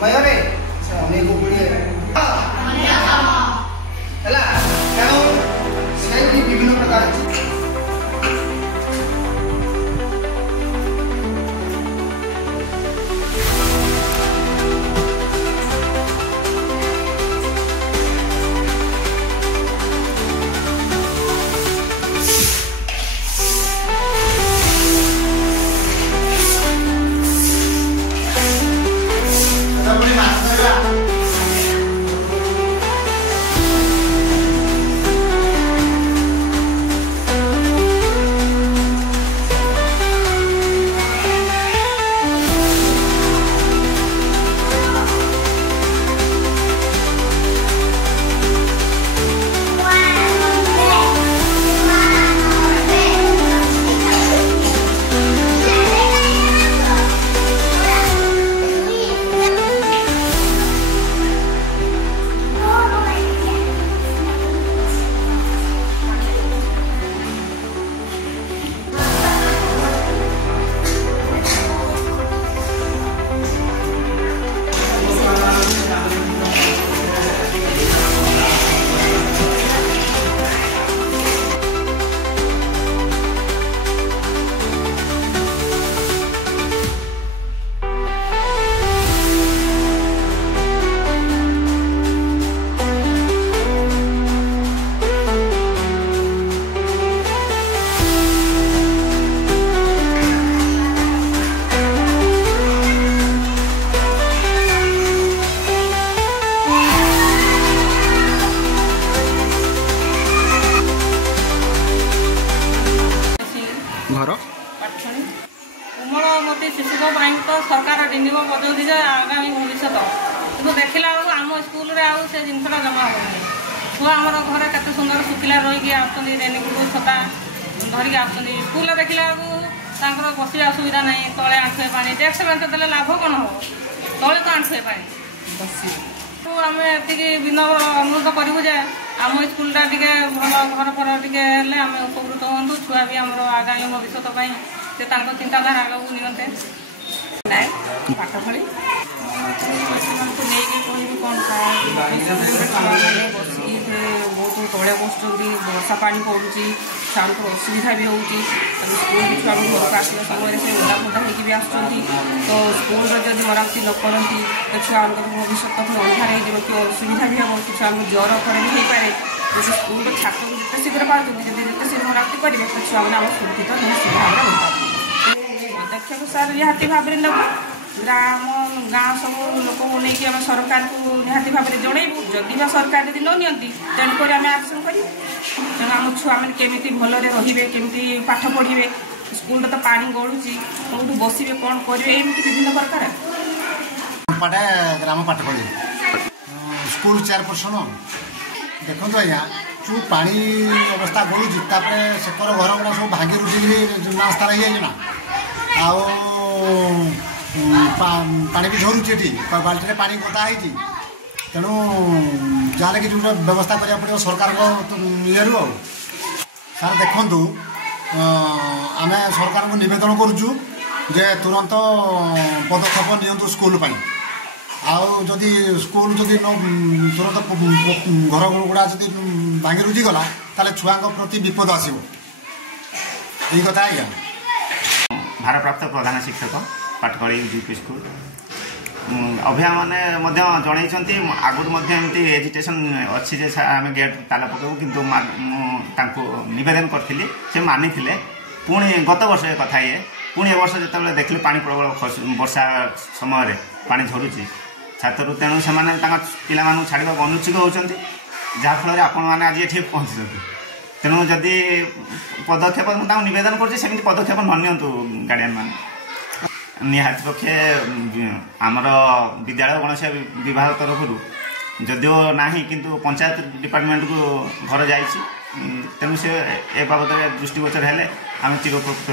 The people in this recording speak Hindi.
समय से अनेक गुड़िए विभिन्न प्रकार घर उमर मत शिशु तो सरकार डिंडिम बजाऊँगी आगामी भविष्य कि देखला बेलू आम स्कूल से जिनसा जमा हो छुआ आम घर के सुंदर शुखिला रही रेनिकोट छता धरिकी आसुँच स्कूल देखला बेलू बस असुविधा ना तले आंठुए पानी डेस्क बेंच देले लाभ कौन हम तले तो आंठुए पानी आम ये विनम्र अनुरोध करूँ जे आम स्कूलटा टे भल घर फर टे आम उपकृत हूँ छुआ भी आम आगामी भविष्य चिंताधारा आगे नियंते ना पाठ पढ़ी नहीं कह कौन बस बहुत तले बस वर्षा पा पड़ू छुआ असुविधा भी होगी स्कूल भी छुआ घर को आसला समय से ओदा फदा होगी आसुँच तो स्कूल जब मरामती न करती तो छुआ भविष्य अंधार हो कि असुविधा भी हम कि छुआ ज्वर थोड़े भी हो पाए तो स्कूल छात्र को जिते शीघ्र पार्टी जिते शीघ्र मरामती करेंगे तो छुआ मैंने आम सुरक्षित निश्चित भाव में पदक्षेप सार निहाती भाव में नब आम गाँ सब लोक नहीं आम सरकार को निहाती भाव में जनइबू जदि सरकार यदि न नियंती तेणुक आम एक्शन करूँ तेणु आम छुआ मैंने केमी भलरे रे केमी पाठ पढ़े स्कूल तो पानी गलुची कौटू बसवे कौन करेंगे एमती विभिन्न प्रकार ग्राम पाठ पढ़े स्कूल चेयरपर्सन देखो आज्ञा जो पानी अवस्था गलुची सेकर घर गुड़ा सब भांगी रुझी रास्ता रही ना पानी भी झरुचे बाल्टी पानी गदा है तेणु जहाँ कि जो व्यवस्था करा पड़ो सरकार ये सार देखु आम सरकार को नवेदन करुचु जे तुरंत पदक्षेप नियंतु स्कूल आदि स्कूल जदि तुरंत घर गुड़ा जब भांगी रुझी गला ताले छुआ प्रति विपद आसो यही कथा आज्ञा भारप्राप्त प्रधान शिक्षक पाटकड़ी यूपी स्कूल अभिया मैंने जनई आगुरी एजिटेशन अच्छी आम गेट ताला पकड़ू कि नवेदन करी से मानी पुणी गत वर्ष कथा ये पुणी वर्ष जो देखिले पानी प्रबल वर्षा समय पानी झरुची छात्र तेणु से पाँ छाड़ा अनुच्छिक होती जहाँफल आपण मैंने आज ये पहुँची तेणु जदि पदक्षेप नवेदन कर पदक्षेप ननियंतु गार्डियन मान निहाती पक्षे आमर विद्यालय गणशिक्षा विभाग तरफ जदिओ ना किंतु पंचायत डिपार्टमेंट को घर जाइए तेणु से ए बाबद दृष्टिगोचर हेले आम चिरोपकृत